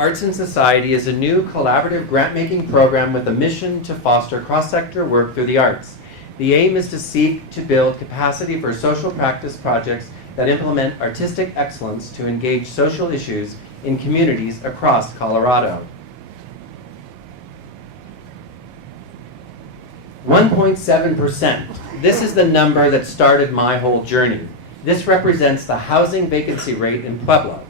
Arts in Society is a new collaborative grant-making program with a mission to foster cross-sector work through the arts. The aim is to seek to build capacity for social practice projects that implement artistic excellence to engage social issues in communities across Colorado. 1.7%. This is the number that started my whole journey. This represents the housing vacancy rate in Pueblo.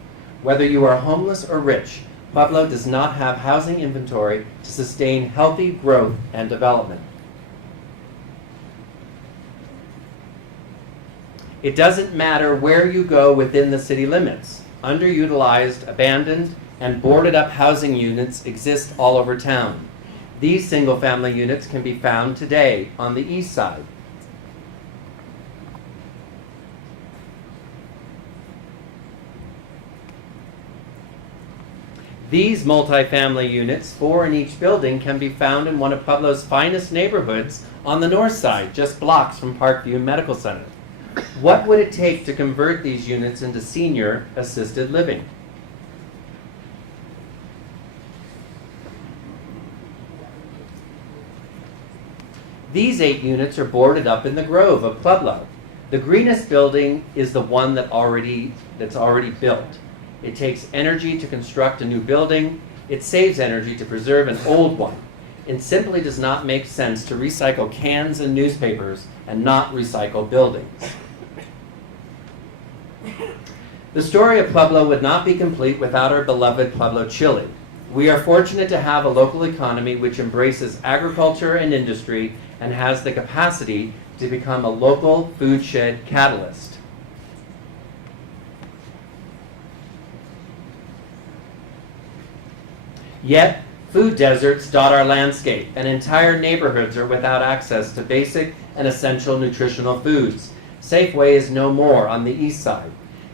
Whether you are homeless or rich, Pueblo does not have housing inventory to sustain healthy growth and development. It doesn't matter where you go within the city limits. Underutilized, abandoned, and boarded up housing units exist all over town. These single-family units can be found today on the east side. These multifamily units, 4 in each building, can be found in one of Pueblo's finest neighborhoods on the north side, just blocks from Parkview Medical Center. What would it take to convert these units into senior assisted living? These 8 units are boarded up in the Grove of Pueblo. The greenest building is the one that's already built. It takes energy to construct a new building. It saves energy to preserve an old one. It simply does not make sense to recycle cans and newspapers and not recycle buildings. The story of Pueblo would not be complete without our beloved Pueblo chili. We are fortunate to have a local economy which embraces agriculture and industry and has the capacity to become a local food shed catalyst. Yet, food deserts dot our landscape, and entire neighborhoods are without access to basic and essential nutritional foods. Safeway is no more on the east side.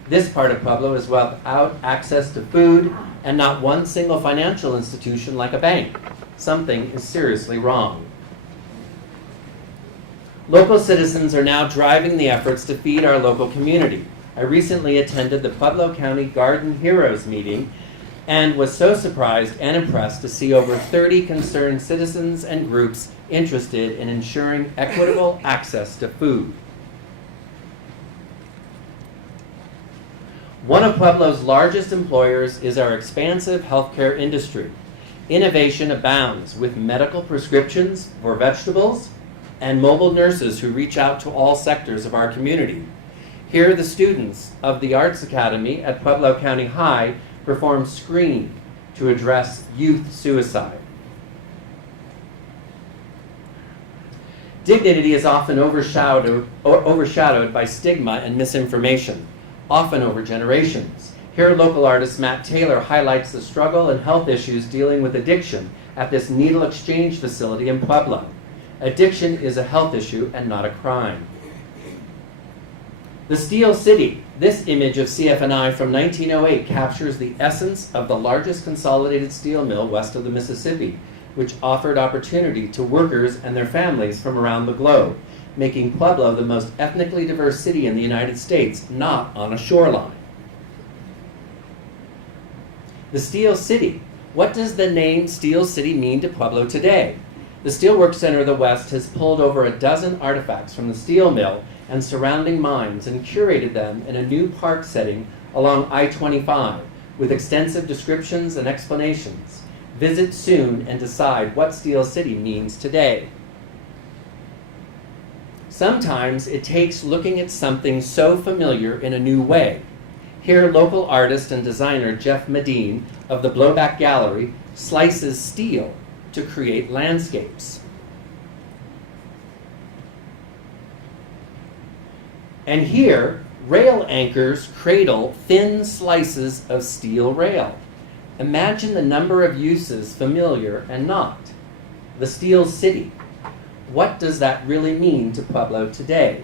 This part of Pueblo is without access to food and not one single financial institution like a bank. Something is seriously wrong. Local citizens are now driving the efforts to feed our local community. I recently attended the Pueblo County Garden Heroes meeting and was so surprised and impressed to see over 30 concerned citizens and groups interested in ensuring equitable access to food. One of Pueblo's largest employers is our expansive healthcare industry. Innovation abounds with medical prescriptions for vegetables and mobile nurses who reach out to all sectors of our community. Here, the students of the Arts Academy at Pueblo County High perform Scream to address youth suicide. Dignity is often overshadowed by stigma and misinformation, often over generations. Here, local artist Matt Taylor highlights the struggle and health issues dealing with addiction at this needle exchange facility in Pueblo. Addiction is a health issue and not a crime. The Steel City. This image of CF&I from 1908 captures the essence of the largest consolidated steel mill west of the Mississippi, which offered opportunity to workers and their families from around the globe, making Pueblo the most ethnically diverse city in the United States, not on a shoreline. The Steel City. What does the name Steel City mean to Pueblo today? The Steelworks Center of the West has pulled over a dozen artifacts from the steel mill and surrounding mines and curated them in a new park setting along I-25 with extensive descriptions and explanations. Visit soon and decide what Steel City means today. Sometimes it takes looking at something so familiar in a new way. Here, local artist and designer Jeff Medine of the Blowback Gallery slices steel to create landscapes. And here, rail anchors cradle thin slices of steel rail. Imagine the number of uses, familiar and not. The Steel City. What does that really mean to Pueblo today?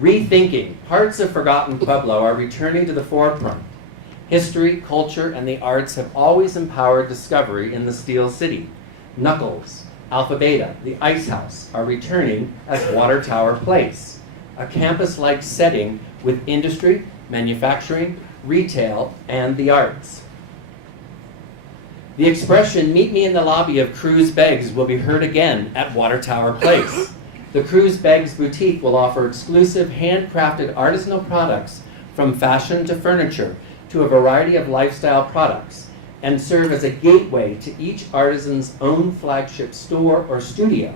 Rethinking. Parts of forgotten Pueblo are returning to the forefront. History, culture, and the arts have always empowered discovery in the Steel City. Knuckles, Alpha Beta, the Ice House are returning as Water Tower Place. a campus-like setting with industry, manufacturing, retail, and the arts. The expression, "meet me in the lobby of Cruz Beggs," will be heard again at Water Tower Place. The Cruz Beggs boutique will offer exclusive handcrafted artisanal products from fashion to furniture to a variety of lifestyle products and serve as a gateway to each artisan's own flagship store or studio.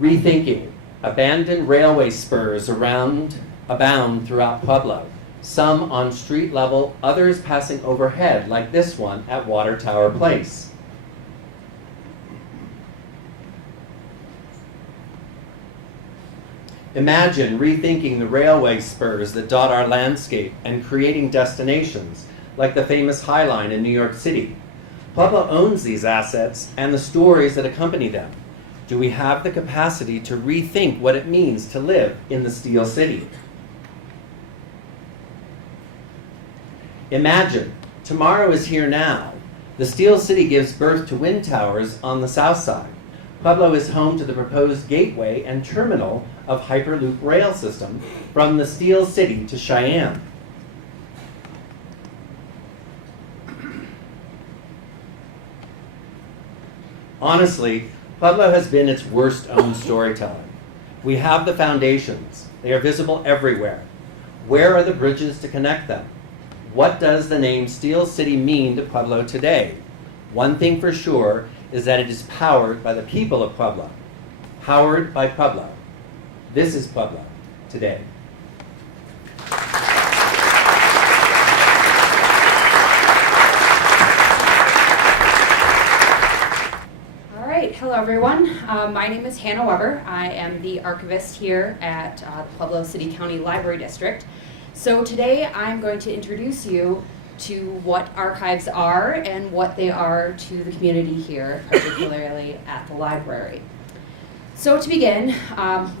Rethinking. Abandoned railway spurs abound throughout Pueblo, some on street level, others passing overhead, like this one at Water Tower Place. Imagine rethinking the railway spurs that dot our landscape and creating destinations, like the famous High Line in New York City. Pueblo owns these assets and the stories that accompany them. Do we have the capacity to rethink what it means to live in the Steel City? Imagine, tomorrow is here now. The Steel City gives birth to wind towers on the south side. Pueblo is home to the proposed gateway and terminal of Hyperloop rail system from the Steel City to Cheyenne. Honestly, Pueblo has been its worst owned storyteller. We have the foundations. They are visible everywhere. Where are the bridges to connect them? What does the name Steel City mean to Pueblo today? One thing for sure is that it is powered by the people of Pueblo. Powered by Pueblo. This is Pueblo today. Hello everyone, my name is Hannah Weber. I am the archivist here at the Pueblo City County Library District. So today I'm going to introduce you to what archives are and what they are to the community here, particularly at the library. So to begin,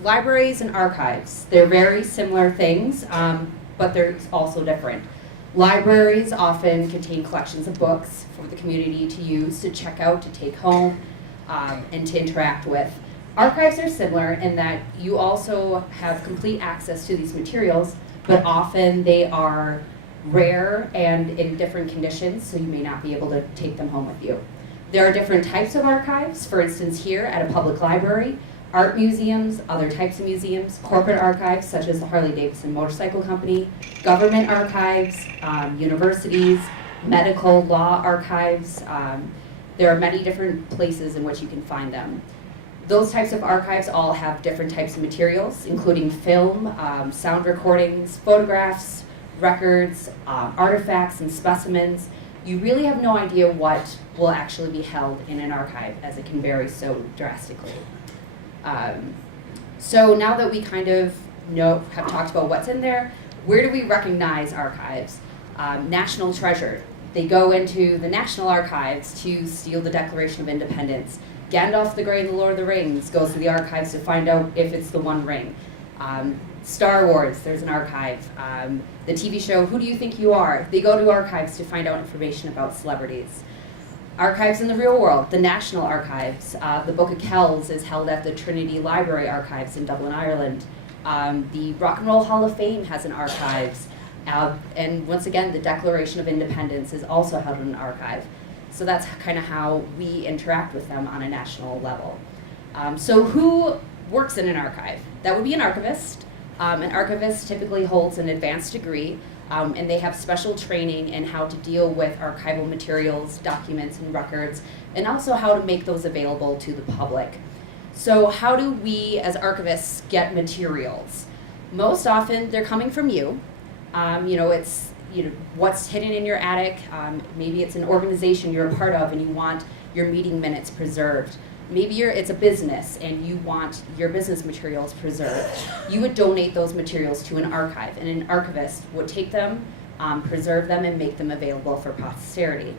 libraries and archives, they're very similar things, but they're also different. Libraries often contain collections of books for the community to use, to check out, to take home, and to interact with. Archives are similar in that you also have complete access to these materials, but often they are rare and in different conditions, so you may not be able to take them home with you. There are different types of archives. For instance, here at a public library, art museums, other types of museums, corporate archives such as the Harley-Davidson Motorcycle Company, government archives, universities, medical law archives. There are many different places in which you can find them. Those types of archives all have different types of materials, including film, sound recordings, photographs, records, artifacts, and specimens. You really have no idea what will actually be held in an archive, as it can vary so drastically. So now that we kind of have talked about what's in there, where do we recognize archives? National treasure. They go into the National Archives to steal the Declaration of Independence. Gandalf the Grey in the Lord of the Rings goes to the archives to find out if it's the One Ring. Star Wars, there's an archive. The TV show, Who Do You Think You Are? They go to archives to find out information about celebrities. Archives in the real world, the National Archives. The Book of Kells is held at the Trinity Library Archives in Dublin, Ireland. The Rock and Roll Hall of Fame has an archives. And once again, the Declaration of Independence is also held in an archive. So that's kind of how we interact with them on a national level. So who works in an archive? That would be an archivist. An archivist typically holds an advanced degree, and they have special training in how to deal with archival materials, documents, and records, and also how to make those available to the public. So how do we as archivists get materials? Most often, they're coming from you. It's what's hidden in your attic. Maybe it's an organization you're a part of and you want your meeting minutes preserved. Maybe it's a business and you want your business materials preserved. You would donate those materials to an archive, and an archivist would take them, preserve them, and make them available for posterity.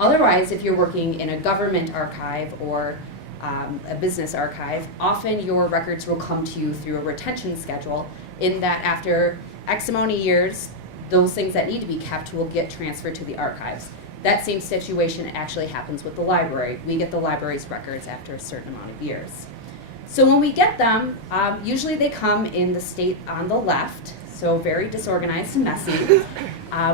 Otherwise, if you're working in a government archive or a business archive, often your records will come to you through a retention schedule, in that after X amount of years, those things that need to be kept will get transferred to the archives. That same situation actually happens with the library. We get the library's records after a certain amount of years. So when we get them, usually they come in the state on the left, so very disorganized and messy,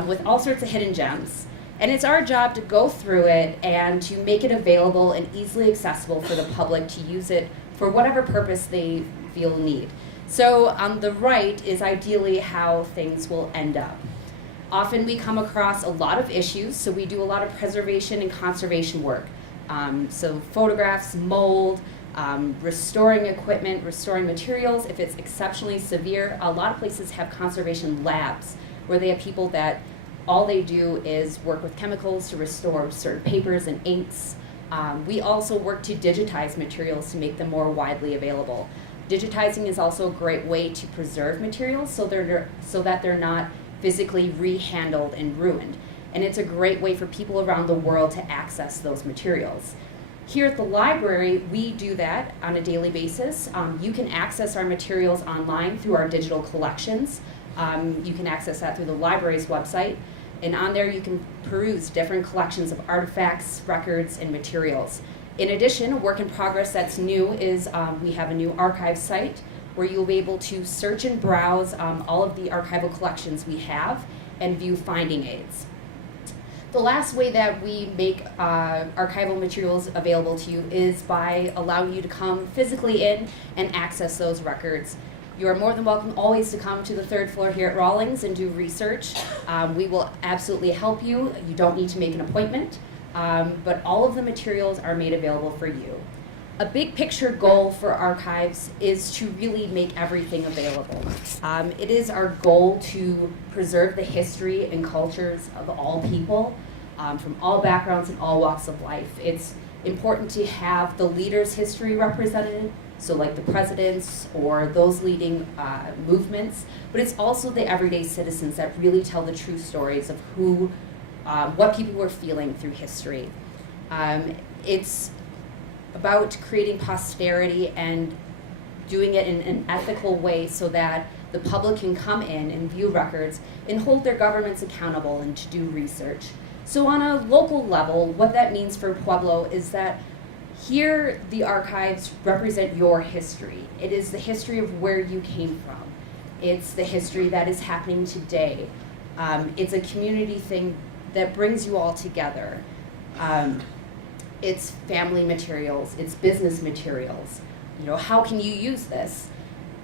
with all sorts of hidden gems. And it's our job to go through it and to make it available and easily accessible for the public to use it for whatever purpose they feel need. So on the right is ideally how things will end up. Often we come across a lot of issues, so we do a lot of preservation and conservation work. So photographs, mold, restoring equipment, restoring materials. If it's exceptionally severe, a lot of places have conservation labs where they have people that all they do is work with chemicals to restore certain papers and inks. We also work to digitize materials to make them more widely available. Digitizing is also a great way to preserve materials so that they're not physically rehandled and ruined. And it's a great way for people around the world to access those materials. Here at the library, we do that on a daily basis. You can access our materials online through our digital collections. You can access that through the library's website. And on there, you can peruse different collections of artifacts, records, and materials. In addition, a work in progress that's new is we have a new archive site where you'll be able to search and browse all of the archival collections we have and view finding aids. The last way that we make archival materials available to you is by allowing you to come physically in and access those records. You are more than welcome always to come to the third floor here at Rawlings and do research. We will absolutely help you. You don't need to make an appointment, but all of the materials are made available for you. A big picture goal for archives is to really make everything available. It is our goal to preserve the history and cultures of all people, from all backgrounds and all walks of life. It's important to have the leaders' history represented, so like the presidents or those leading movements, but it's also the everyday citizens that really tell the true stories of what people were feeling through history. It's about creating posterity and doing it in an ethical way so that the public can come in and view records and hold their governments accountable and to do research. So on a local level, what that means for Pueblo is that here the archives represent your history. It is the history of where you came from. It's the history that is happening today. It's a community thing that brings you all together. It's family materials, it's business materials. You know, how can you use this?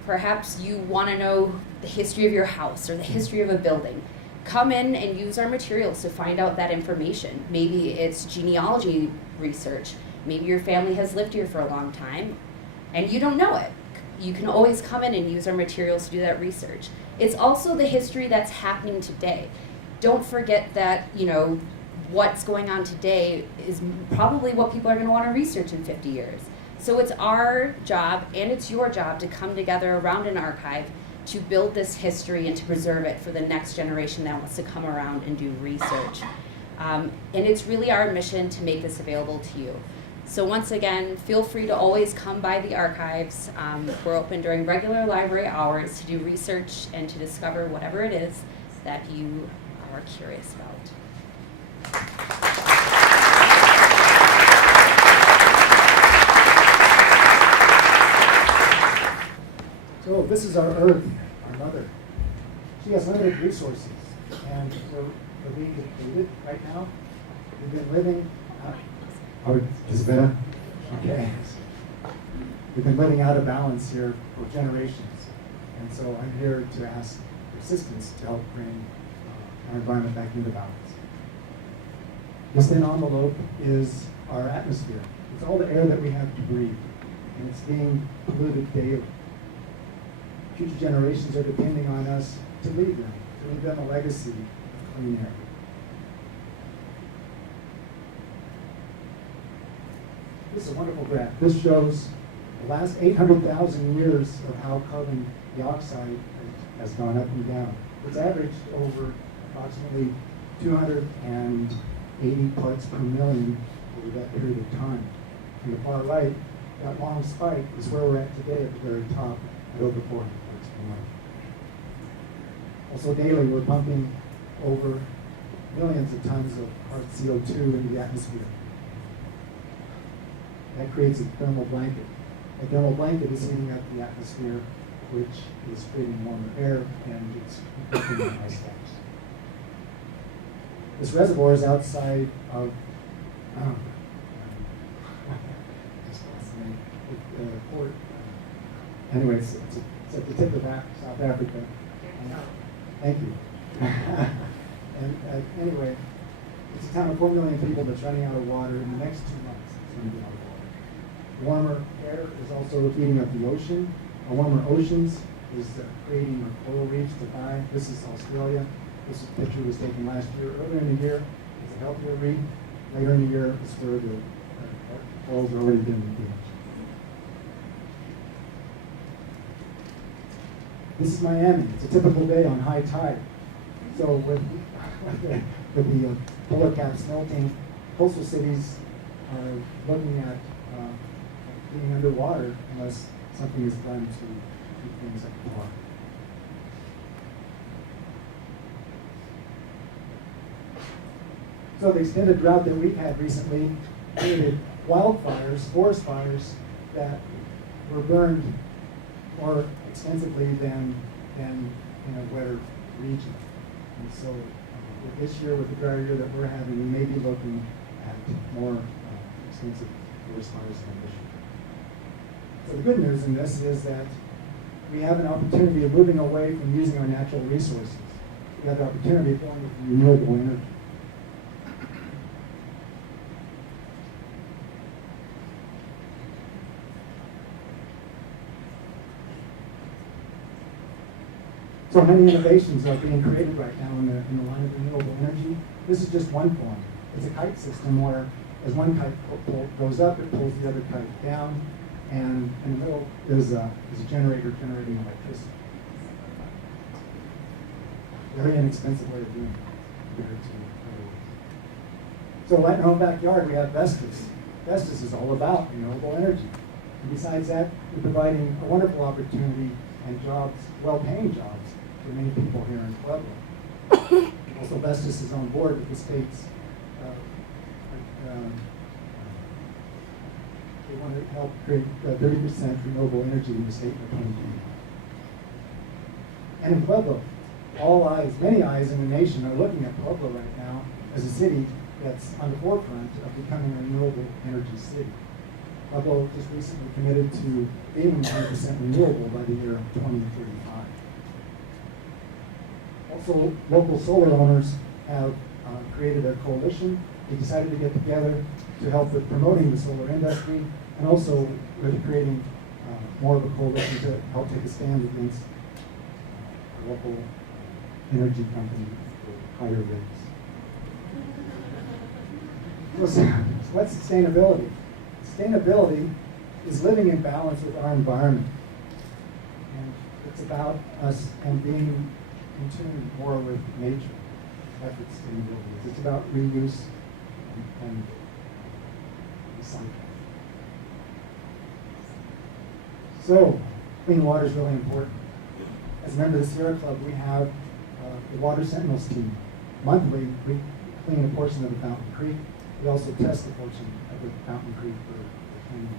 Perhaps you want to know the history of your house or the history of a building. Come in and use our materials to find out that information. Maybe it's genealogy research. Maybe your family has lived here for a long time and you don't know it. You can always come in and use our materials to do that research. It's also the history that's happening today. Don't forget that, you know, what's going on today is probably what people are going to want to research in 50 years. So it's our job and it's your job to come together around an archive to build this history and to preserve it for the next generation that wants to come around and do research. And it's really our mission to make this available to you. So once again, feel free to always come by the archives. We're open during regular library hours to do research and to discover whatever it is that you are curious about. So this is our Earth, our mother. She has limited resources, and we're being depleted right now. We've been living. Is it better? Okay. We've been living out of balance here for generations, and so I'm here to ask for assistance to help bring our environment back into balance. This thin envelope is our atmosphere. It's all the air that we have to breathe, and it's being polluted daily. Future generations are depending on us to leave them a legacy of clean air. This is a wonderful graph. This shows the last 800,000 years of how carbon dioxide has gone up and down. It's averaged over approximately 280 parts per million over that period of time. On the far right, that long spike is where we're at today at the very top at over 400 parts per million. Also daily, we're pumping over millions of tons of hard CO2 into the atmosphere. That creates a thermal blanket A thermal blanket is heating up the atmosphere, which is creating warmer air, and it's increasing the ice caps. This reservoir is outside of just lost the name. Port. Anyways, it's at the tip of South Africa. Thank you. And anyway, it's a town of 4 million people that's running out of water. In the next 2 months, it's going to be out of water. Warmer air is also heating up the ocean. Warmer oceans is creating coral reefs to die. This is Australia. This picture was taken last year. Earlier in the year, it's a healthier reef. Later in the year, it's where the corals are already been damaged. This is Miami. It's a typical day on high tide. So with the polar caps melting, coastal cities are looking at being underwater unless something is done to keep things at par. So the extended drought that we've had recently created wildfires, forest fires that were burned more extensively than in a wetter region. And so with this year, with the drier year that we're having, we may be looking at more extensive forest fires than this year. So the good news in this is that we have an opportunity of moving away from using our natural resources. We have the opportunity of going with renewable energy. So many innovations are being created right now in the line of renewable energy. This is just one form. It's a kite system where as one kite goes up, it pulls the other kite down, and in the middle is a generator generating electricity. Very inexpensive way of doing it compared to other ways. So right in our own backyard, we have Vestas. Vestas is all about renewable energy. And besides that, we're providing a wonderful opportunity and jobs, well-paying jobs, for many people here in Pueblo. Also, Vestas is on board with the state's, they want to help create 30% renewable energy in the state by 2020. And in Pueblo, all eyes, many eyes in the nation are looking at Pueblo right now as a city that's on the forefront of becoming a renewable energy city. Pueblo just recently committed to being 100% renewable by the year 2035. Also, local solar owners have created a coalition. They decided to get together to help with promoting the solar industry and also with creating more of a coalition to help take a stand against a local energy company for higher rates. So what's sustainability? Sustainability is living in balance with our environment. And it's about us and being in tune more with nature. That's what sustainability is. It's about reuse and recycling. So, clean water is really important. As a member of the Sierra Club, we have the Water Sentinels team. Monthly, we clean a portion of the Fountain Creek. We also test a portion of the Fountain Creek for cleaning.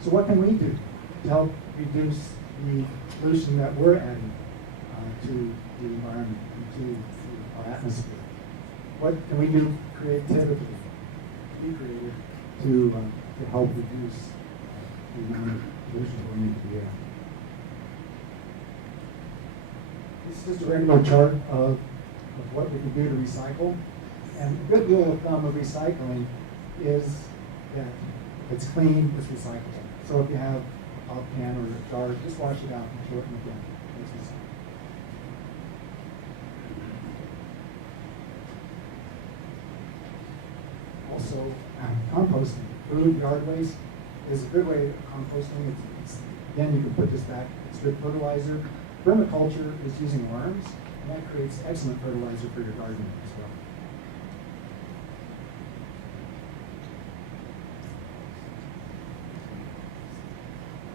So what can we do to help reduce the pollution that we're adding to the environment and to our atmosphere? What can we do creatively, be creative, to help reduce the amount of pollution going into the air? This is just a regular chart of what we can do to recycle. And a good rule of thumb of recycling is that if it's clean, it's recyclable. So if you have a pop can or a jar, just wash it out and throw it in the bin. It's recyclable. Also, composting. Food, yard waste is a good way of composting. Again, you can put this back. It's good fertilizer. Permaculture is using worms, and that creates excellent fertilizer for your garden as well.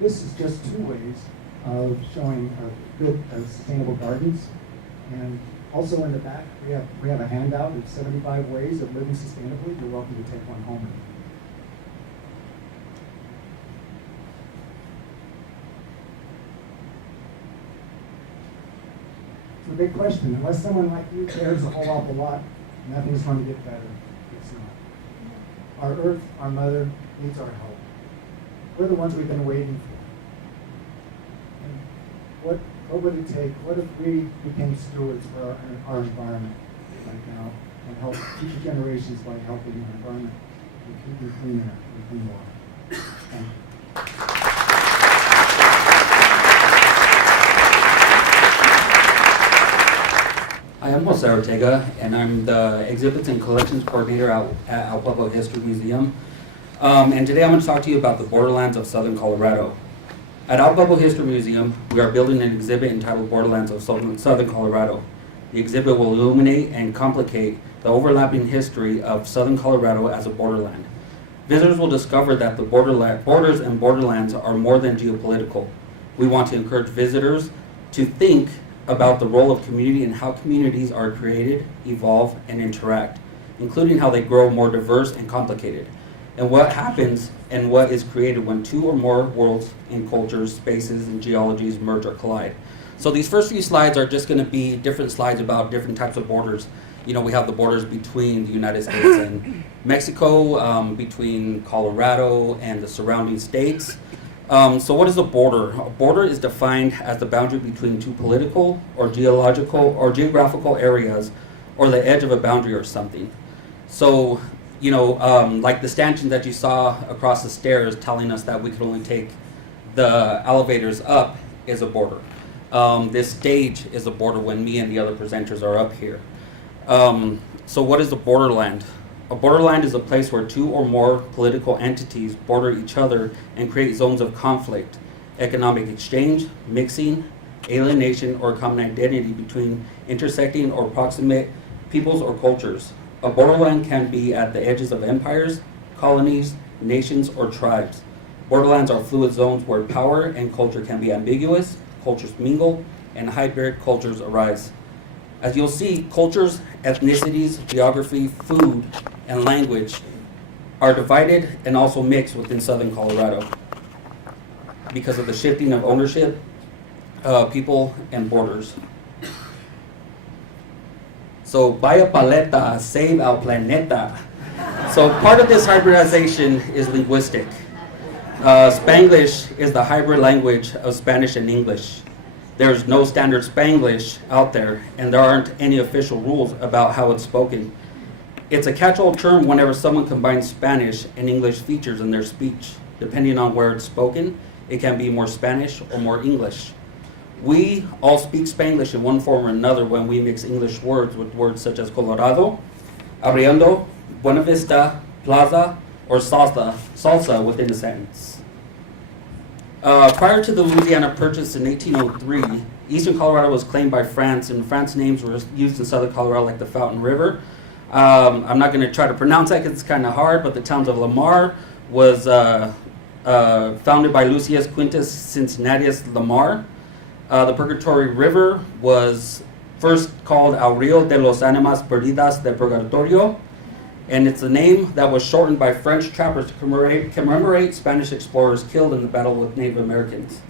This is just two ways of showing good sustainable gardens. And Also in the back, we have a handout of 75 ways of living sustainably. You're welcome to take one home. It's a big question. Unless someone like you cares a whole awful lot, nothing's going to get better. It's not. Our Earth, our Mother, needs our help. We're the ones we've been waiting for. And what would it take? What if we became stewards for our environment right now and help future generations by helping our environment and keeping clean air and clean water? Thank you. Hi, I'm José Ortega, and I'm the Exhibits and Collections Coordinator at El Pueblo History Museum. And today I'm going to talk to you about the Borderlands of Southern Colorado. At El Pueblo History Museum, we are building an exhibit entitled Borderlands of Southern Colorado. The exhibit will illuminate and complicate the overlapping history of Southern Colorado as a borderland. Visitors will discover that the borders and borderlands are more than geopolitical. We want to encourage visitors to think about the role of community and how communities are created, evolve, and interact, including how they grow more diverse and complicated, and what happens and what is created when two or more worlds and cultures, spaces, and geologies merge or collide. So these first few slides are just going to be different slides about different types of borders. You know, we have the borders between the United States and Mexico, between Colorado and the surrounding states. So what is a border? A border is defined as the boundary between two political or geological or geographical areas, or the edge of a boundary or something. So, you know, like the stanchion that you saw across the stairs telling us that we could only take the elevators up is a border. This stage is a border when me and the other presenters are up here. So what is a borderland? A borderland is a place where two or more political entities border each other and create zones of conflict, economic exchange, mixing, alienation, or common identity between intersecting or proximate peoples or cultures. A borderland can be at the edges of empires, colonies, nations, or tribes. Borderlands are fluid zones where power and culture can be ambiguous, cultures mingle, and hybrid cultures arise. As you'll see, cultures, ethnicities, geography, food, and language are divided and also mixed within Southern Colorado because of the shifting of ownership, people, and borders. So, vaya paleta, save al planeta. So part of this hybridization is linguistic. Spanglish is the hybrid language of Spanish and English. There's no standard Spanglish out there, and there aren't any official rules about how it's spoken. It's a catch-all term whenever someone combines Spanish and English features in their speech. Depending on where it's spoken, it can be more Spanish or more English. We all speak Spanglish in one form or another when we mix English words with words such as Colorado, Arriendo, Buena Vista, Plaza, or salsa within a sentence. Prior to the Louisiana Purchase in 1803, Eastern Colorado was claimed by France, and France names were used in Southern Colorado like the Fountain River. I'm not going to try to pronounce that because it's kind of hard, but the towns of Lamar was founded by Lucius Quintus Cincinnatus Lamar. The Purgatory River was first called El Rio de los Animas Perdidas de Purgatorio, and it's a name that was shortened by French trappers to commemorate Spanish explorers killed in the battle with Native Americans.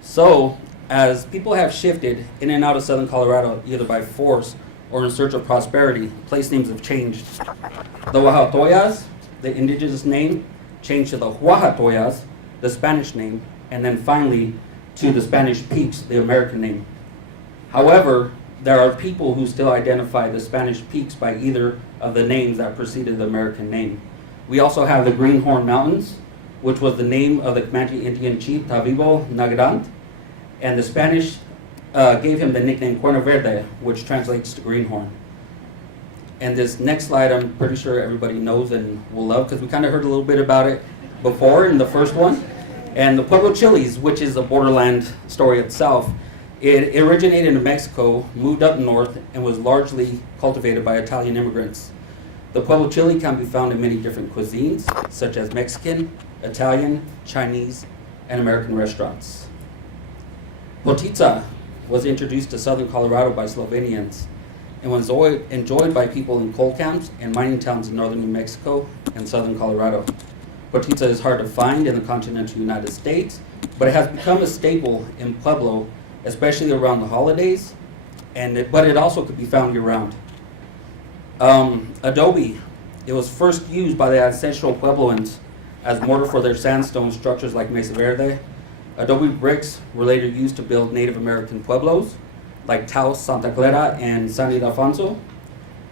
So, as people have shifted in and out of Southern Colorado, either by force or in search of prosperity, place names have changed. The Oaxatoyas, the indigenous name, changed to the Oaxatoyas, the Spanish name, and then finally to the Spanish Peaks, the American name. However, there are people who still identify the Spanish Peaks by either of the names that preceded the American name. We also have the Greenhorn Mountains, which was the name of the Comanche Indian chief Tavivo Nagrand, and the Spanish gave him the nickname Cuerno Verde, which translates to greenhorn. And this next slide, I'm pretty sure everybody knows and will love because we kind of heard a little bit about it before in the first one. And the Pueblo Chiles, which is a borderland story itself, it originated in Mexico, moved up north, and was largely cultivated by Italian immigrants. The Pueblo chili can be found in many different cuisines, such as Mexican, Italian, Chinese, and American restaurants. Potica was introduced to southern Colorado by Slovenians and was enjoyed by people in coal camps and mining towns in northern New Mexico and southern Colorado. Potica is hard to find in the continental United States, but it has become a staple in Pueblo, especially around the holidays, but it also could be found year-round. Adobe, it was first used by the ancestral Puebloans as mortar for their sandstone structures like Mesa Verde. Adobe bricks were later used to build Native American pueblos like Taos, Santa Clara, and San Ildefonso.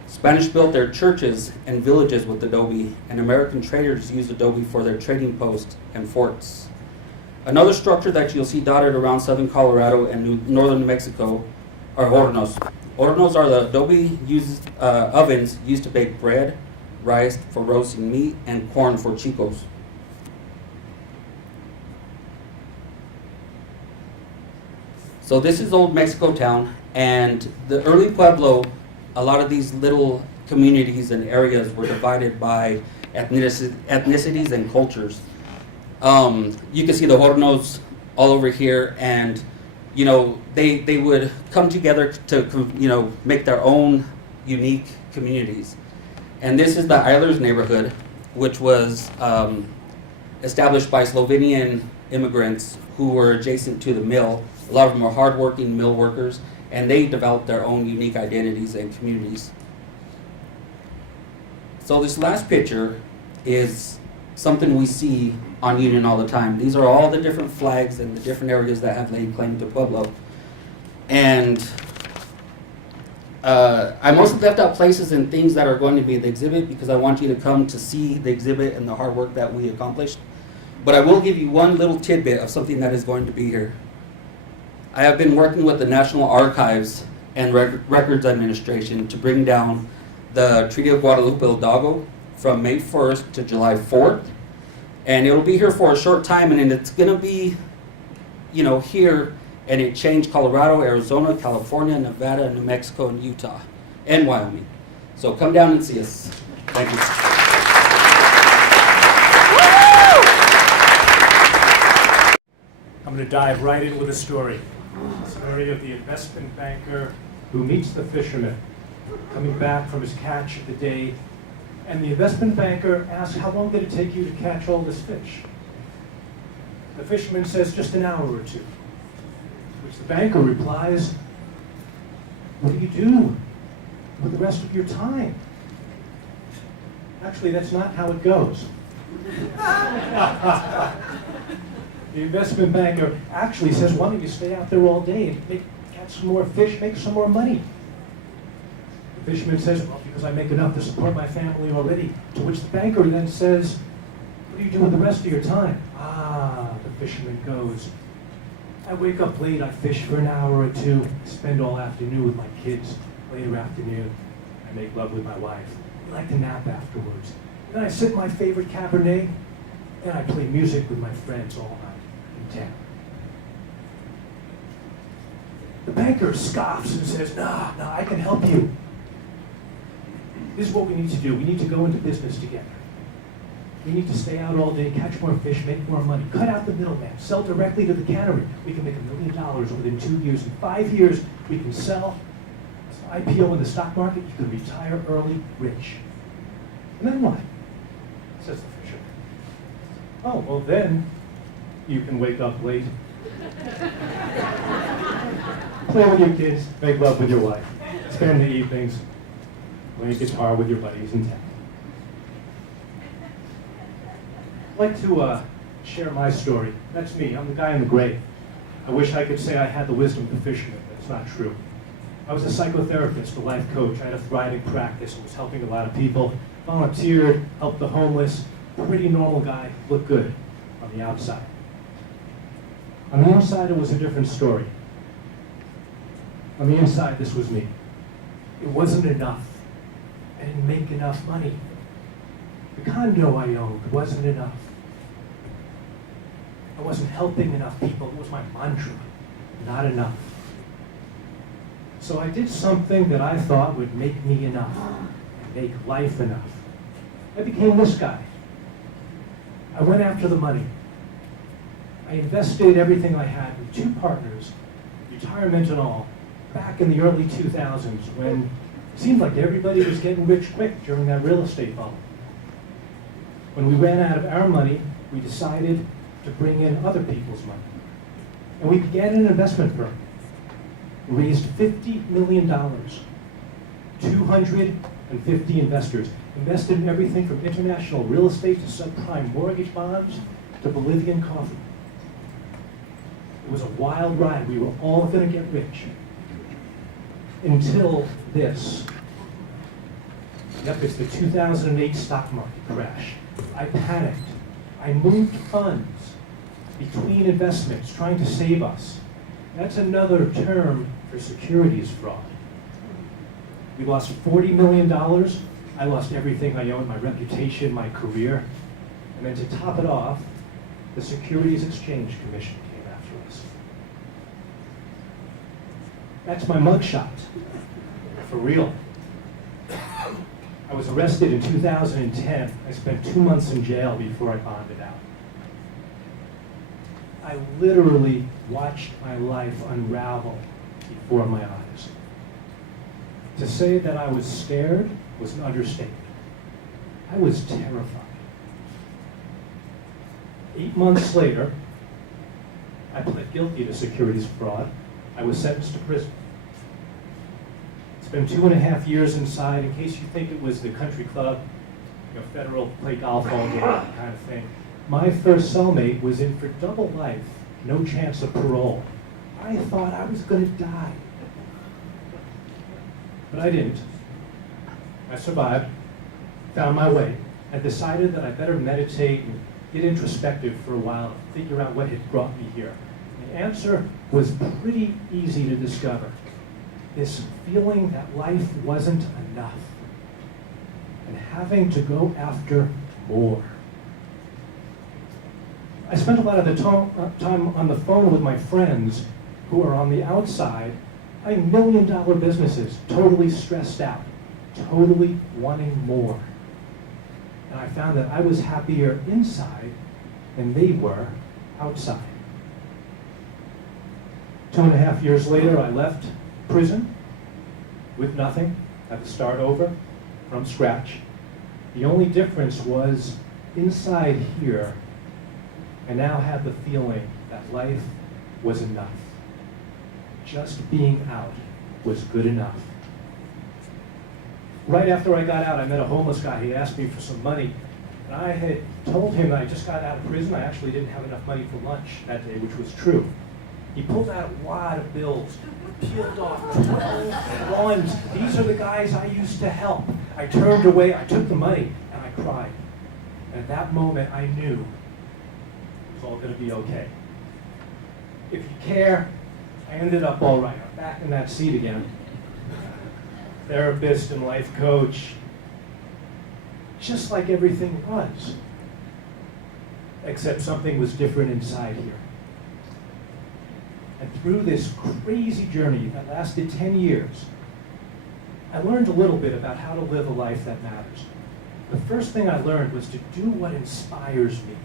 Spanish built their churches and villages with adobe, and American traders used adobe for their trading posts and forts. Another structure that you'll see dotted around southern Colorado and northern New Mexico are hornos. Hornos are the adobe ovens used to bake bread, rice for roasting meat, and corn for chicos. So this is Old Mexico town, and the early Pueblo, a lot of these little communities and areas were divided by ethnicities and cultures. You can see the hornos all over here, and they would come together to make their own unique communities. And this is the Eilers neighborhood, which was established by Slovenian immigrants who were adjacent to the mill. A lot of them are hardworking mill workers, and they developed their own unique identities and communities. So this last picture is something we see on Union all the time. These are all the different flags and the different areas that have laid claim to Pueblo. And I mostly left out places and things that are going to be in the exhibit because I want you to come to see the exhibit and the hard work that we accomplished. But I will give you one little tidbit of something that is going to be here. I have been working with the National Archives and Records Administration to bring down the Treaty of Guadalupe Hidalgo from May 1st to July 4th. And it'll be here for a short time, and it's going to be, here, and it changed Colorado, Arizona, California, Nevada, New Mexico, and Utah, and Wyoming. So come down and see us. Thank you. I'm going to dive right in with a story. The story of the investment banker who meets the fisherman coming back from his catch of the day. And the investment banker asks, how long did it take you to catch all this fish? The fisherman says, just an hour or two. To which the banker replies, what do you do with the rest of your time? Actually, that's not how it goes. The investment banker actually says, why don't you stay out there all day and catch some more fish, make some more money? The fisherman says, well, because I make enough to support my family already. To which the banker then says, what do you do with the rest of your time? The fisherman goes, I wake up late, I fish for an hour or two, spend all afternoon with my kids. Later afternoon, I make love with my wife. I like to nap afterwards. And then I sip my favorite Cabernet, and I play music with my friends all night in town. The banker scoffs and says, no, I can help you. This is what we need to do. We need to go into business together. We need to stay out all day, catch more fish, make more money, cut out the middleman, sell directly to the cannery. We can make $1 million within 2 years. In 5 years, we can sell, IPO in the stock market, you can retire early, rich. And then what? Says the fisherman. Oh, well then, you can wake up late, play with your kids, make love with your wife, spend the evenings playing guitar with your buddies in town. I'd like to share my story. That's me. I'm the guy in the gray. I wish I could say I had the wisdom of the fisherman, but it's not true. I was a psychotherapist, a life coach. I had a thriving practice and was helping a lot of people. Volunteered, helped the homeless. Pretty normal guy, looked good on the outside. On the inside, it was a different story. On the inside, this was me. It wasn't enough. I didn't make enough money. The condo I owned wasn't enough. I wasn't helping enough people. It was my mantra. Not enough. So I did something that I thought would make me enough. And make life enough. I became this guy. I went after the money. I invested everything I had with 2 partners, retirement and all, back in the early 2000s when it seemed like everybody was getting rich quick during that real estate bubble. When we ran out of our money, we decided to bring in other people's money. And we began an investment firm. We raised $50 million. 250 investors invested in everything from international real estate to subprime mortgage bonds to Bolivian coffee. It was a wild ride. We were all going to get rich. Until this. Yep, it's the 2008 stock market crash. I panicked. I moved funds between investments trying to save us. That's another term for securities fraud. We lost $40 million. I lost everything I owned, my reputation, my career. And then to top it off, the Securities Exchange Commission came after us. That's my mugshot, for real. I was arrested in 2010. I spent 2 months in jail before I bonded out. I literally watched my life unravel before my eyes. To say that I was scared was an understatement. I was terrified. 8 months later, I pled guilty to securities fraud. I was sentenced to prison. Spent 2.5 years inside. In case you think it was the country club, federal play golf all day kind of thing. My first cellmate was in for double life, no chance of parole. I thought I was going to die. But I didn't. I survived, found my way, and decided that I better meditate and get introspective for a while, figure out what had brought me here. The answer was pretty easy to discover. This feeling that life wasn't enough, and having to go after more. I spent a lot of the time on the phone with my friends who are on the outside, having $1 million businesses, totally stressed out, totally wanting more. And I found that I was happier inside than they were outside. 2.5 years later, I left prison with nothing, had to start over from scratch. The only difference was inside here, I now had the feeling that life was enough. Just being out was good enough. Right after I got out, I met a homeless guy. He asked me for some money. And I had told him that I just got out of prison. I actually didn't have enough money for lunch that day, which was true. He pulled out a wad of bills, peeled off 12 ones. These are the guys I used to help. I turned away, I took the money, and I cried. And at that moment, I knew it was all going to be okay. If you care, I ended up all right. I'm back in that seat again. Therapist and life coach. Just like everything was. Except something was different inside here. And through this crazy journey that lasted 10 years, I learned a little bit about how to live a life that matters. The first thing I learned was to do what inspires me.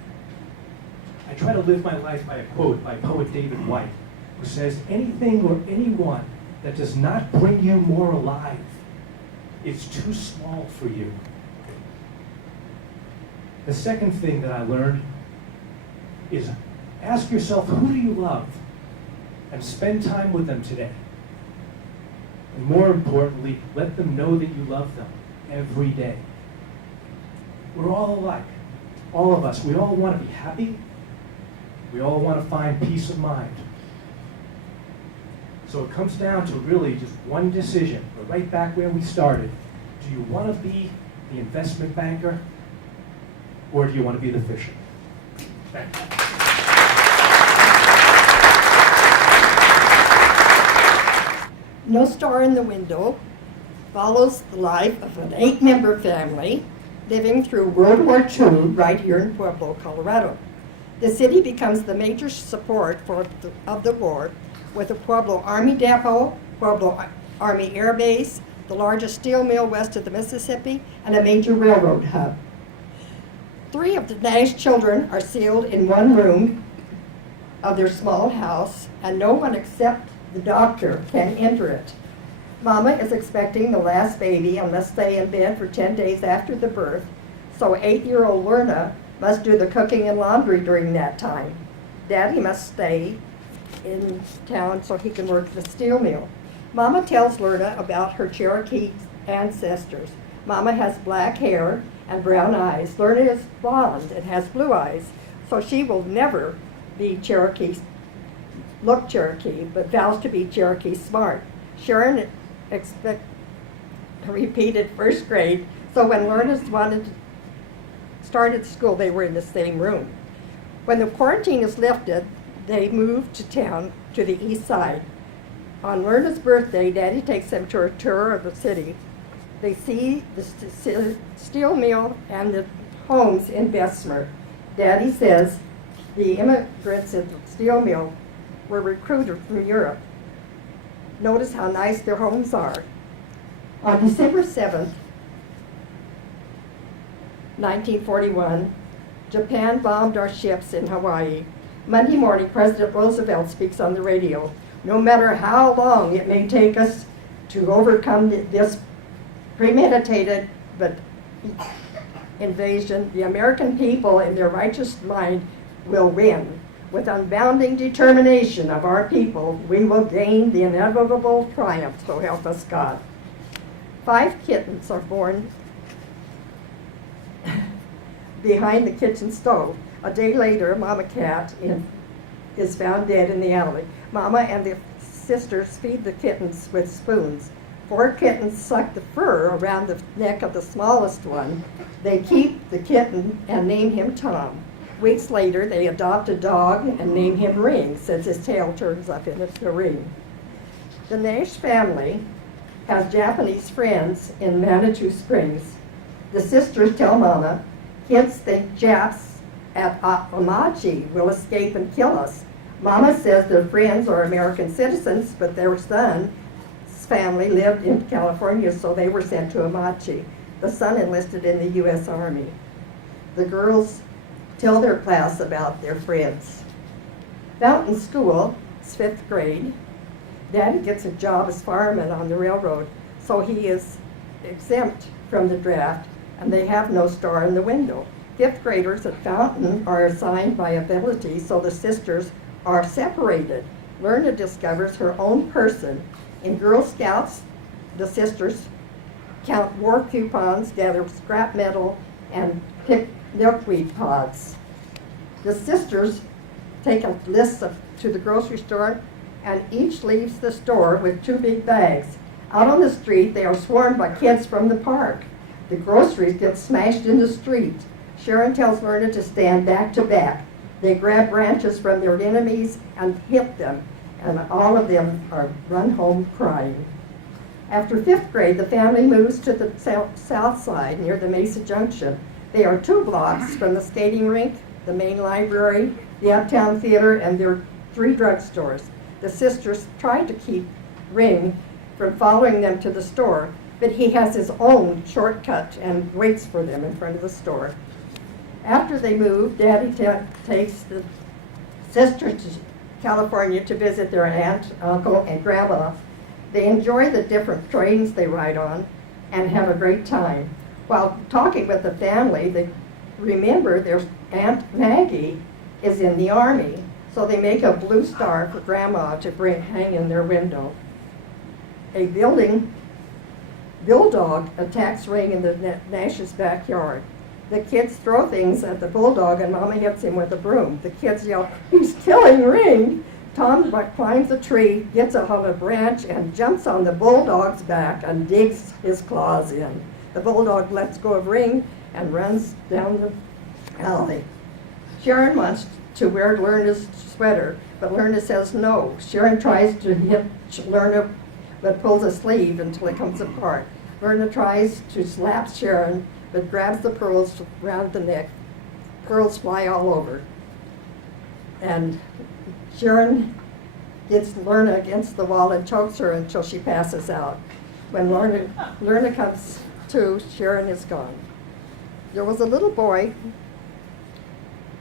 I try to live my life by a quote by poet David White, who says, anything or anyone that does not bring you more alive is too small for you. The second thing that I learned is ask yourself, who do you love? And spend time with them today. And more importantly, let them know that you love them every day. We're all alike, all of us. We all want to be happy. We all want to find peace of mind. So it comes down to really just one decision. We're right back where we started. Do you want to be the investment banker, or do you want to be the fisherman? Thank you. No Star in the Window follows the life of an 8-member family living through World War II right here in Pueblo, Colorado. The city becomes the major support of the war with the Pueblo Army Depot, Pueblo Army Air Base, the largest steel mill west of the Mississippi, and a major railroad hub. 3 of the Nash children are sealed in one room of their small house, and no one except the doctor can enter it. Mama is expecting the last baby and must stay in bed for 10 days after the birth, so 8-year-old Lerna must do the cooking and laundry during that time. Daddy must stay in town so he can work the steel mill. Mama tells Lerna about her Cherokee ancestors. Mama has black hair and brown eyes. Lerna is blonde and has blue eyes, so she will never be look Cherokee, but vows to be Cherokee smart. Sharon repeated first grade, so when Lerna started school, they were in the same room. When the quarantine is lifted, they move to town to the east side. On Lerna's birthday, Daddy takes them to a tour of the city. They see the steel mill and the homes in Bessemer. Daddy says the immigrants at the steel mill were recruited from Europe. Notice how nice their homes are. On December 7th, 1941, Japan bombed our ships in Hawaii. Monday morning, President Roosevelt speaks on the radio. No matter how long it may take us to overcome this premeditated but invasion, the American people in their righteous mind will win. With unbounding determination of our people, we will gain the inevitable triumph, so help us God. 5 kittens are born behind the kitchen stove. A day later, Mama Cat is found dead in the alley. Mama and the sisters feed the kittens with spoons. 4 kittens suck the fur around the neck of the smallest one. They keep the kitten and name him Tom. Weeks later, they adopt a dog and name him Ring, since his tail turns up in a ring. The Nash family has Japanese friends in Manitou Springs. The sisters tell Mama, kids think Japs at Amachi will escape and kill us. Mama says their friends are American citizens, but their son's family lived in California, so they were sent to Amachi. The son enlisted in the U.S. Army. The girls tell their class about their friends. Fountain School, it's 5th grade. Daddy gets a job as fireman on the railroad, so he is exempt from the draft, and they have no star in the window. 5th graders at Fountain are assigned by ability, so the sisters are separated. Lerna discovers her own person. In Girl Scouts, the sisters count war coupons, gather scrap metal, and pick milkweed pods. The sisters take a list to the grocery store, and each leaves the store with 2 big bags. Out on the street, they are swarmed by kids from the park. The groceries get smashed in the street. Sharon tells Lerna to stand back to back. They grab branches from their enemies and hit them, and all of them are run home crying. After 5th grade, the family moves to the south side near the Mesa Junction. They are 2 blocks from the skating rink, the main library, the Uptown Theater, and their 3 drugstores. The sisters try to keep Ring from following them to the store, but he has his own shortcut and waits for them in front of the store. After they move, Daddy takes the sisters to California to visit their aunt, uncle, and grandma. They enjoy the different trains they ride on and have a great time. While talking with the family, they remember their Aunt Maggie is in the Army, so they make a blue star for Grandma to hang in their window. A bulldog attacks Ring in the Nash's backyard. The kids throw things at the bulldog, and Mama hits him with a broom. The kids yell, "He's killing Ring!" Tom climbs a tree, gets on a branch, and jumps on the bulldog's back and digs his claws in. The bulldog lets go of Ring and runs down the alley. Sharon wants to wear Lerna's sweater, but Lerna says no. Sharon tries to hit Lerna, but pulls a sleeve until it comes apart. Lerna tries to slap Sharon, but grabs the pearls around the neck. Pearls fly all over. And Sharon gets Lerna against the wall and chokes her until she passes out. When Lorna comes to, Sharon is gone. There was a little boy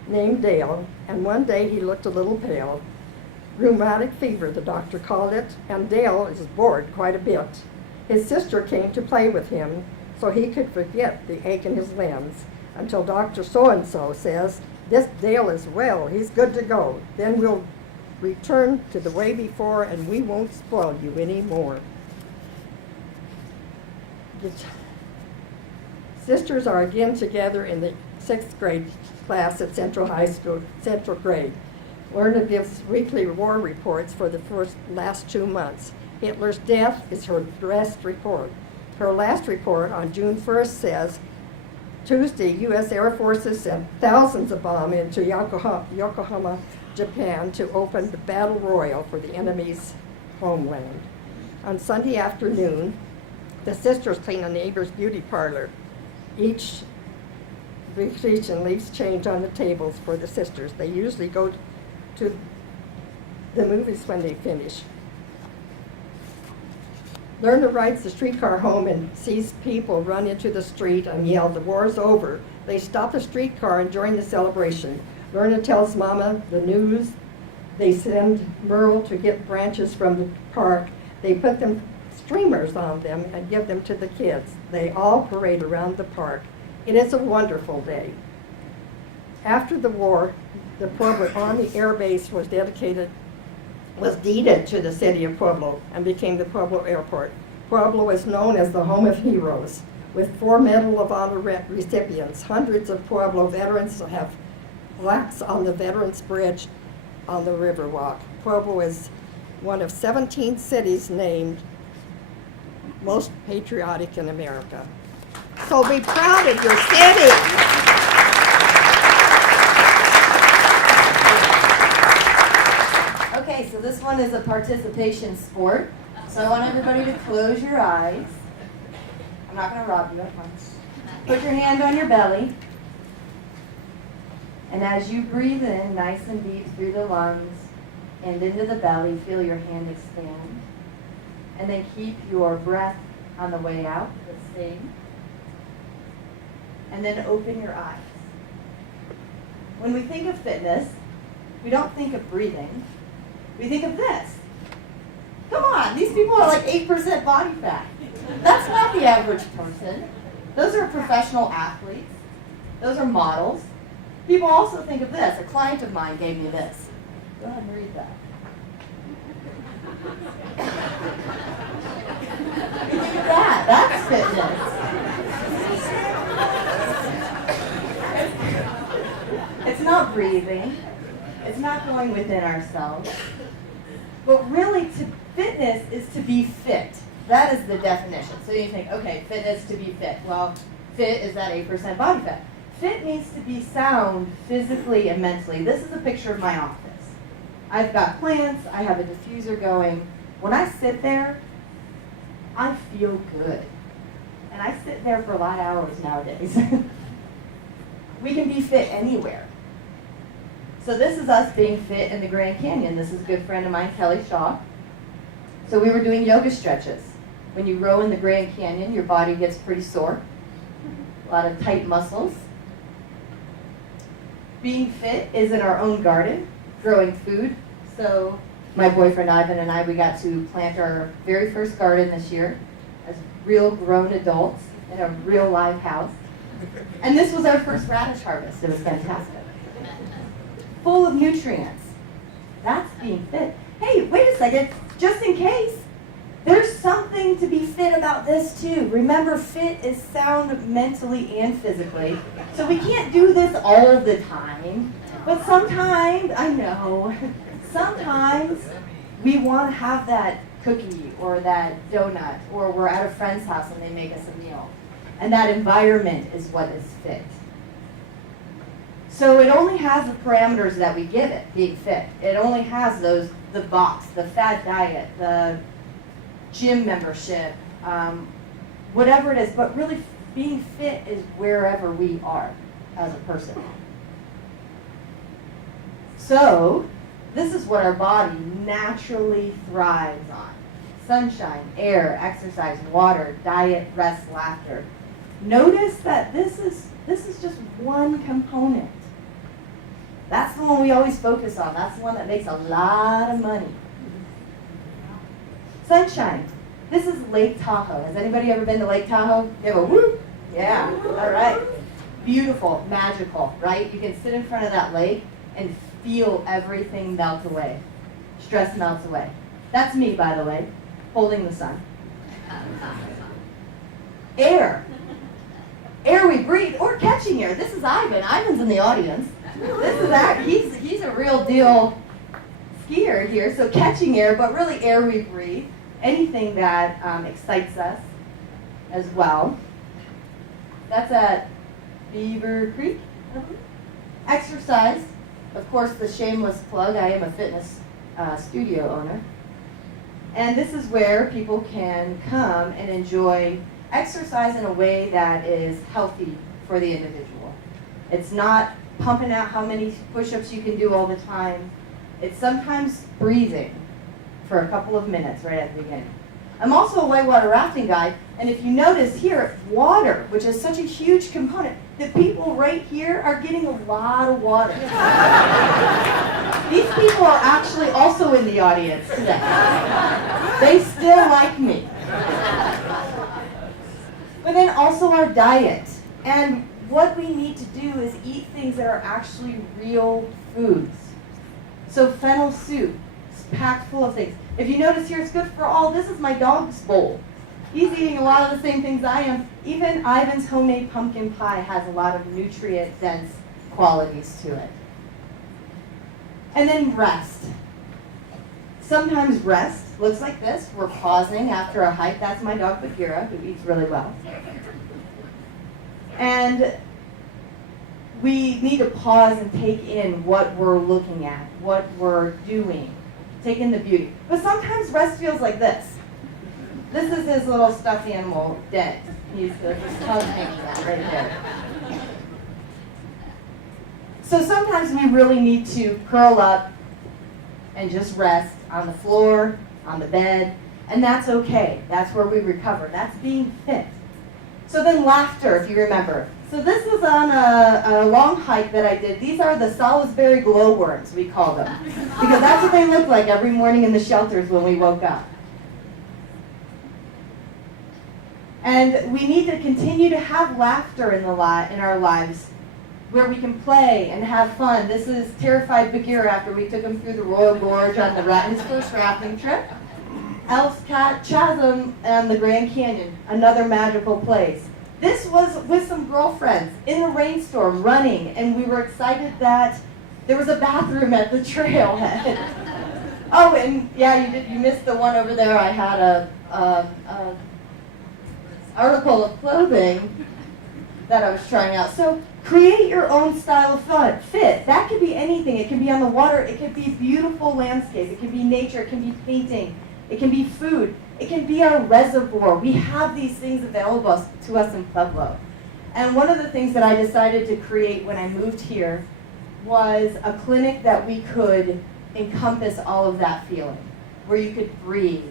named Dale, and one day he looked a little pale. Rheumatic fever, the doctor called it, and Dale is bored quite a bit. His sister came to play with him so he could forget the ache in his limbs until Dr. So-and-so says, "This Dale is well, he's good to go. Then we'll return to the way before and we won't spoil you anymore." The sisters are again together in the 6th grade class at Central High School, Central grade. Lorna gives weekly war reports for the last 2 months. Hitler's death is her best report. Her last report on June 1st says, Tuesday, U.S. Air Forces sent thousands of bombs into Yokohama, Japan to open the battle royal for the enemy's homeland. On Sunday afternoon, the sisters clean a neighbor's beauty parlor. Each vacation leaves change on the tables for the sisters. They usually go to the movies when they finish. Lorna rides the streetcar home and sees people run into the street and yell, "The war's over." They stop the streetcar and join the celebration. Lorna tells Mama the news. They send Merle to get branches from the park. They put them streamers on them and give them to the kids. They all parade around the park. It is a wonderful day. After the war, the Pueblo Army Air Base was deeded to the city of Pueblo and became the Pueblo Airport. Pueblo is known as the home of heroes. With 4 Medal of Honor recipients, hundreds of Pueblo veterans have plaques on the Veterans Bridge on the Riverwalk. Pueblo is one of 17 cities named most patriotic in America. So be proud of your city. Okay, so this one is a participation sport. So I want everybody to close your eyes. I'm not going to rob you, I promise. Put your hand on your belly. And as you breathe in nice and deep through the lungs and into the belly, feel your hand expand. And then keep your breath on the way out, the same. And then open your eyes. When we think of fitness, we don't think of breathing. We think of this. Come on, these people are like 8% body fat. That's not the average person. Those are professional athletes. Those are models. People also think of this. A client of mine gave me this. Go ahead and read that. Think of that. That's fitness. It's not breathing. It's not going within ourselves. But really, fitness is to be fit. That is the definition. So you think, okay, fitness to be fit. Well, fit is that 8% body fat. Fit means to be sound physically and mentally. This is a picture of my office. I've got plants. I have a diffuser going. When I sit there, I feel good. And I sit there for a lot of hours nowadays. We can be fit anywhere. So this is us being fit in the Grand Canyon. This is a good friend of mine, Kelly Shaw. So we were doing yoga stretches. When you row in the Grand Canyon, your body gets pretty sore. A lot of tight muscles. Being fit is in our own garden, growing food. So my boyfriend Ivan and I, we got to plant our very first garden this year as real grown adults in a real live house. And this was our first radish harvest. It was fantastic. Full of nutrients. That's being fit. Hey, wait a second, just in case. There's something to be fit about this too. Remember, fit is sound mentally and physically. So we can't do this all the time. But sometimes, I know, sometimes we want to have that cookie or that donut, or we're at a friend's house and they make us a meal. And that environment is what is fit. So it only has the parameters that we give it, being fit. It only has those, the box, the fad diet, the gym membership, whatever it is. But really, being fit is wherever we are as a person. So this is what our body naturally thrives on. sunshine, air, exercise, water, diet, rest, laughter. Notice that this is just one component. That's the one we always focus on. That's the one that makes a lot of money. Sunshine. This is Lake Tahoe. Has anybody ever been to Lake Tahoe? Give a whoop. Yeah, all right. Beautiful, magical, right? You can sit in front of that lake and feel everything melt away. Stress melts away. That's me, by the way, holding the sun. Air. Air we breathe, or catching air. This is Ivan. Ivan's in the audience. This is that. He's a real deal skier here. So catching air, but really air we breathe. Anything that excites us as well. That's at Beaver Creek. Exercise. Of course, the shameless plug. I am a fitness studio owner. And this is where people can come and enjoy exercise in a way that is healthy for the individual. It's not pumping out how many push-ups you can do all the time. It's sometimes breathing for a couple of minutes right at the beginning. I'm also a whitewater rafting guide, and if you notice here, water, which is such a huge component, the people right here are getting a lot of water. These people are actually also in the audience today. They still like me. But then also our diet. And what we need to do is eat things that are actually real foods. So fennel soup is packed full of things. If you notice here, it's good for all. This is my dog's bowl. He's eating a lot of the same things I am. Even Ivan's homemade pumpkin pie has a lot of nutrient-dense qualities to it. And then rest. Sometimes rest looks like this. We're pausing after a hike. That's my dog Bagheera, who eats really well. And we need to pause and take in what we're looking at, what we're doing, take in the beauty. But sometimes rest feels like this. This is his little stuffed animal dead. He's just hanging that right there. So sometimes we really need to curl up and just rest on the floor, on the bed, and that's okay. That's where we recover. That's being fit. So then laughter, if you remember. So this was on a long hike that I did. These are the Salisbury glowworms, we call them, because that's what they look like every morning in the shelters when we woke up. And we need to continue to have laughter in our lives, where we can play and have fun. This is terrified Bagheera after we took him through the Royal Gorge on his first rafting trip. Elf's Chasm and the Grand Canyon, another magical place. This was with some girlfriends in a rainstorm running, and we were excited that there was a bathroom at the trailhead. Oh, and yeah, you missed the one over there. I had a article of clothing that I was trying out. So create your own style of fit. That could be anything. It can be on the water. It could be beautiful landscape. It can be nature. It can be painting. It can be food. It can be our reservoir. We have these things available to us in Pueblo. And one of the things that I decided to create when I moved here was a clinic that we could encompass all of that feeling, where you could breathe,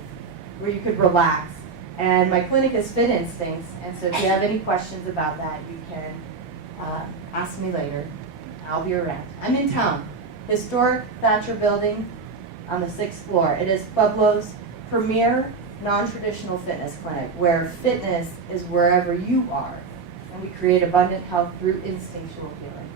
where you could relax. And my clinic is Fit Instincts, and so if you have any questions about that, you can ask me later. I'll be around. I'm in town. Historic Thatcher Building on the 6th floor. It is Pueblo's premier non-traditional fitness clinic, where fitness is wherever you are, and we create abundant health through instinctual healing.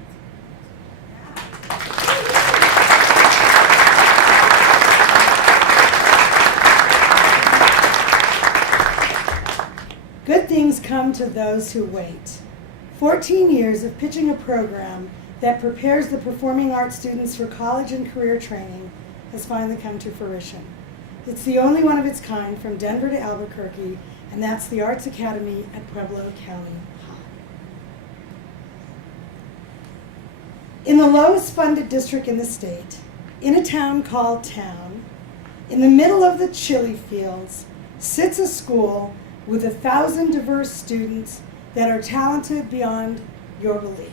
Good things come to those who wait. 14 years of pitching a program that prepares the performing arts students for college and career training has finally come to fruition. It's the only one of its kind from Denver to Albuquerque, and that's the Arts Academy at Pueblo County High. In the lowest funded district in the state, in a town called Town, in the middle of the chili fields, sits a school with 1,000 diverse students that are talented beyond your belief.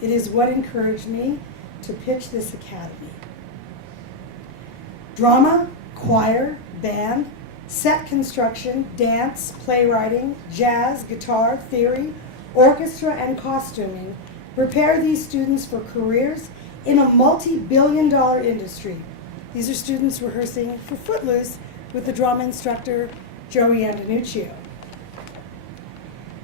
It is what encouraged me to pitch this academy. Drama, choir, band, set construction, dance, playwriting, jazz, guitar, theory, orchestra, and costuming prepare these students for careers in a multi-billion-dollar industry. These are students rehearsing for Footloose with the drama instructor, Joey Antonuccio.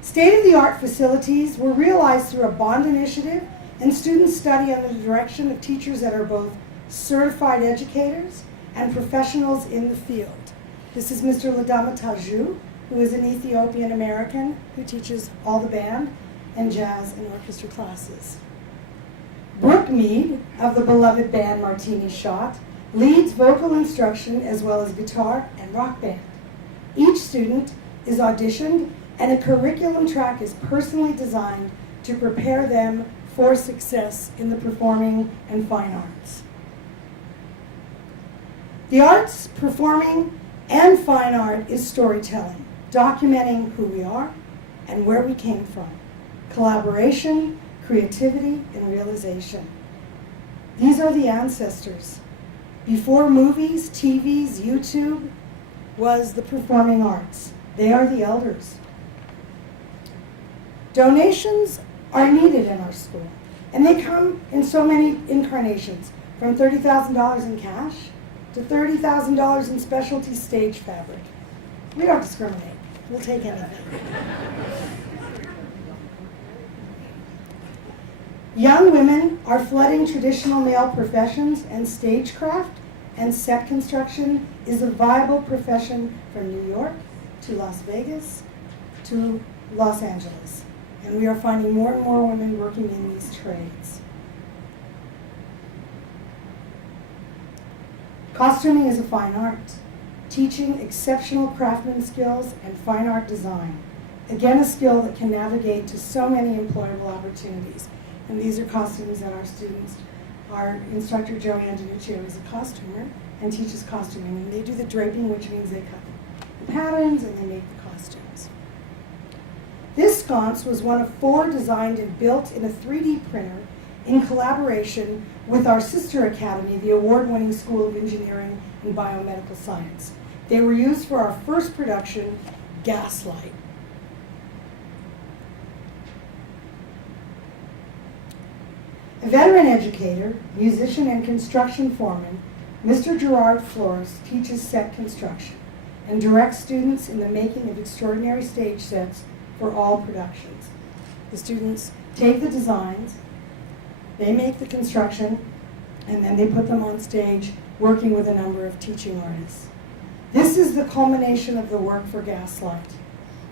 State-of-the-art facilities were realized through a bond initiative, and students study under the direction of teachers that are both certified educators and professionals in the field. This is Mr. Ledema, who is an Ethiopian American who teaches all the band and jazz and orchestra classes. Brooke Mead, of the beloved band Martini Shot, leads vocal instruction as well as guitar and rock band. Each student is auditioned, and a curriculum track is personally designed to prepare them for success in the performing and fine arts. The arts, performing, and fine art is storytelling, documenting who we are and where we came from, collaboration, creativity, and realization. These are the ancestors. Before movies, TVs, YouTube was the performing arts. They are the elders. Donations are needed in our school, and they come in so many incarnations, from $30,000 in cash to $30,000 in specialty stage fabric. We don't discriminate. We'll take anything. Young women are flooding traditional male professions, and stagecraft and set construction is a viable profession from New York to Las Vegas to Los Angeles. And we are finding more and more women working in these trades. Costuming is a fine art, teaching exceptional craftsman skills and fine art design. Again, a skill that can navigate to so many employable opportunities. And these are costumes that our students, our instructor Joey Antonuccio is a costumer and teaches costuming. And they do the draping, which means they cut the patterns and they make the costumes. This sconce was one of 4 designed and built in a 3D printer in collaboration with our sister academy, the award-winning School of Engineering and Biomedical Science. They were used for our first production, Gaslight. A veteran educator, musician, and construction foreman, Mr. Gerard Flores teaches set construction and directs students in the making of extraordinary stage sets for all productions. The students take the designs, they make the construction, and then they put them on stage working with a number of teaching artists. This is the culmination of the work for Gaslight.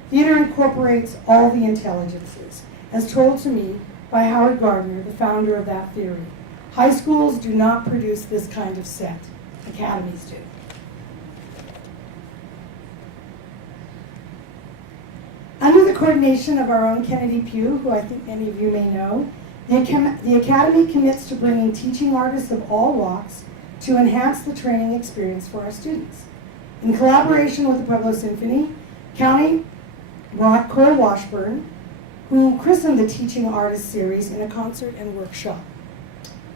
Theater incorporates all the intelligences, as told to me by Howard Gardner, the founder of that theory. High schools do not produce this kind of set. Academies do. Under the coordination of our own Kennedy Pugh, who I think many of you may know, the Academy commits to bringing teaching artists of all walks to enhance the training experience for our students. In collaboration with the Pueblo Symphony, County brought Cole Washburn, who christened the Teaching Artist series in a concert and workshop.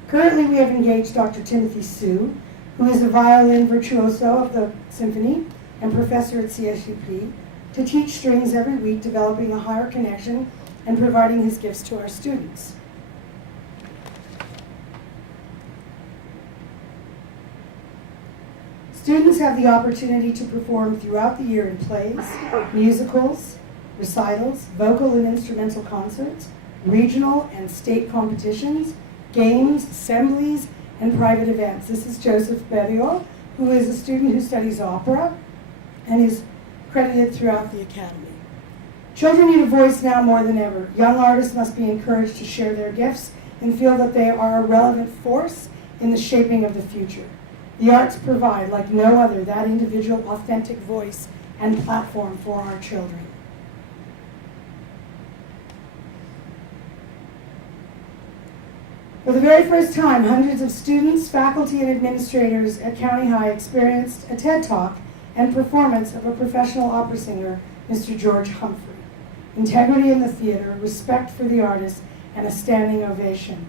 Currently, we have engaged Dr. Timothy Sue, who is a violin virtuoso of the symphony and professor at CSUP, to teach strings every week, developing a higher connection and providing his gifts to our students. Students have the opportunity to perform throughout the year in plays, musicals, recitals, vocal and instrumental concerts, regional and state competitions, games, assemblies, and private events. This is Joseph Berrio, who is a student who studies opera and is credited throughout the Academy. Children need a voice now more than ever. Young artists must be encouraged to share their gifts and feel that they are a relevant force in the shaping of the future. The arts provide, like no other, that individual, authentic voice and platform for our children. For the very first time, hundreds of students, faculty, and administrators at County High experienced a TED Talk and performance of a professional opera singer, Mr. George Humphrey. Integrity in the theater, respect for the artist, and a standing ovation.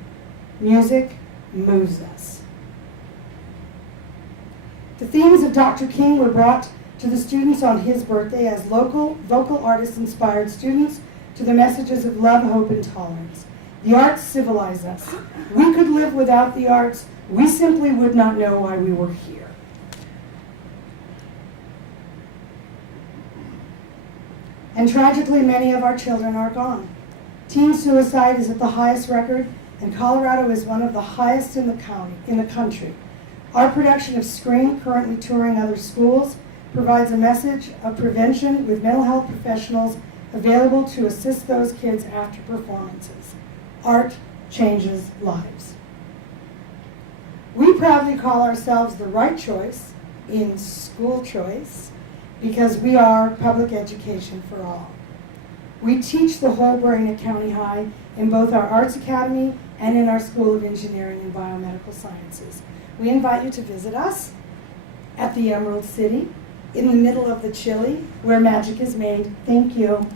Music moves us. The themes of Dr. King were brought to the students on his birthday as vocal artists inspired students to the messages of love, hope, and tolerance. The arts civilize us. We could live without the arts. We simply would not know why we were here. And tragically, many of our children are gone. Teen suicide is at the highest record, and Colorado is one of the highest in the country. Our production of Scream, currently touring other schools, provides a message of prevention with mental health professionals available to assist those kids after performances. Art changes lives. We proudly call ourselves the right choice in school choice because we are public education for all. We teach the whole brain at County High in both our Arts Academy and in our School of Engineering and Biomedical Sciences. We invite you to visit us at the Emerald City, in the middle of the Chili, where magic is made. Thank you.